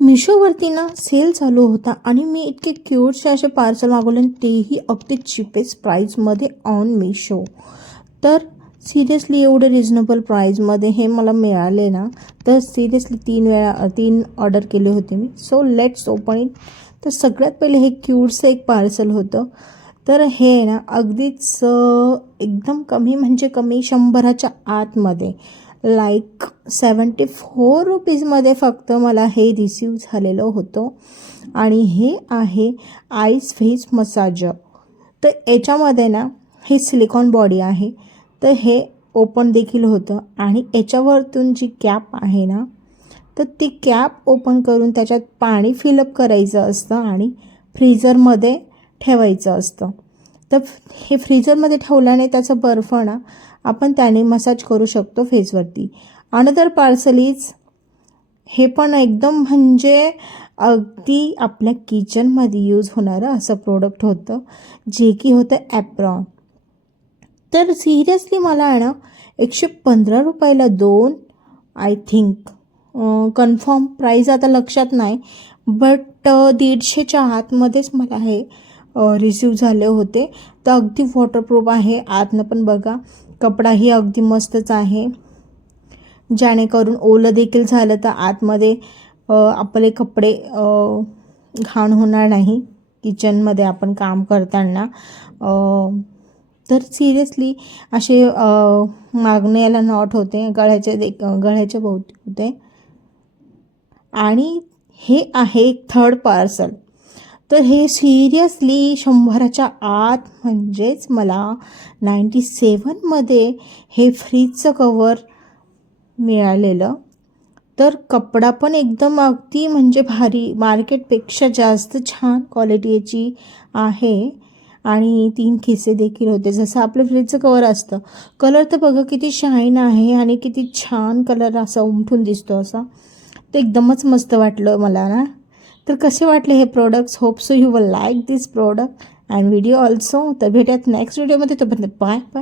मिशोवरती ना सेल चालू होता आणि मी इतके क्यूटचे असे पार्सल मागवले आणि तेही अगदी चिपेस्ट प्राईजमध्ये ऑन मिशो. तर सिरियसली एवढे रिजनेबल प्राईजमध्ये हे मला मिळाले ना, तर सिरियसली 3 ऑर्डर केले होते मी. So let's open it. तर सगळ्यात पहिले हे क्यूटचं एक पार्सल होतं. तर हे ना अगदीच एकदम कमी म्हणजे कमी 100च्या आतमध्ये लाईक 74 रुपीजमध्ये फक्त मला हे रिसीव झालेलं होतं. आणि हे आहे आईस फेस मसाजर. तर याच्यामध्ये ना हे सिलिकॉन बॉडी आहे. तर हे ओपन देखील होतं आणि याच्यावरतून जी कॅप आहे ना, तर ती कॅप ओपन करून त्याच्यात पाणी फिलअप करायचं असतं आणि फ्रीझरमध्ये ठेवायचं असतं. तर हे फ्रीझरमध्ये ठेवल्याने त्याचा बर्फ ना आपण त्याने मसाज करू शकतो फेसवरती. अनदर पार्सल इज हे पण एकदम म्हणजे अगदी आपल्या किचनमध्ये यूज होणारं असं प्रोडक्ट होतं, जे की होतं ॲप्रॉन. तर सिरियसली मला आहे ना 115 रुपयाला 2 आय थिंक, कन्फर्म प्राईज आता लक्षात नाही, बट 150च्या आतमध्येच मला हे रिसीव झाले होते. तर अगदी वॉटरप्रूफ आहे. आतनं पण बघा, कपडाही अगदी मस्तच आहे, जेणेकरून ओलं देखील झालं तर आतमध्ये आपले कपडे घाण होणार नाही किचनमध्ये आपण काम करताना. तर सिरियसली असे मागण्याला नॉट होते, गळ्याच्या भोवती होते. आणि हे आहे थर्ड पार्सल. तर हे सिरियसली 100च्या आत म्हणजेच मला 97मध्ये हे फ्रीजचं कवर मिळालेलं. तर कपडा पण एकदम अगदी म्हणजे भारी, मार्केटपेक्षा जास्त छान क्वालिटी याची आहे. आणि 3 खिसे देखील होते, जसं आपलं फ्रीजचं कवर असतं. कलर तर बघा किती शाईन आहे आणि किती छान कलर असा उमटून दिसतो असा. तर एकदमच मस्त वाटलं मला ना. तर कसे वाटले हे products? Hope so you will like this product and video also. तर भेटूयात नेक्स्ट व्हिडिओमध्ये. तोपर्यंत बाय बाय.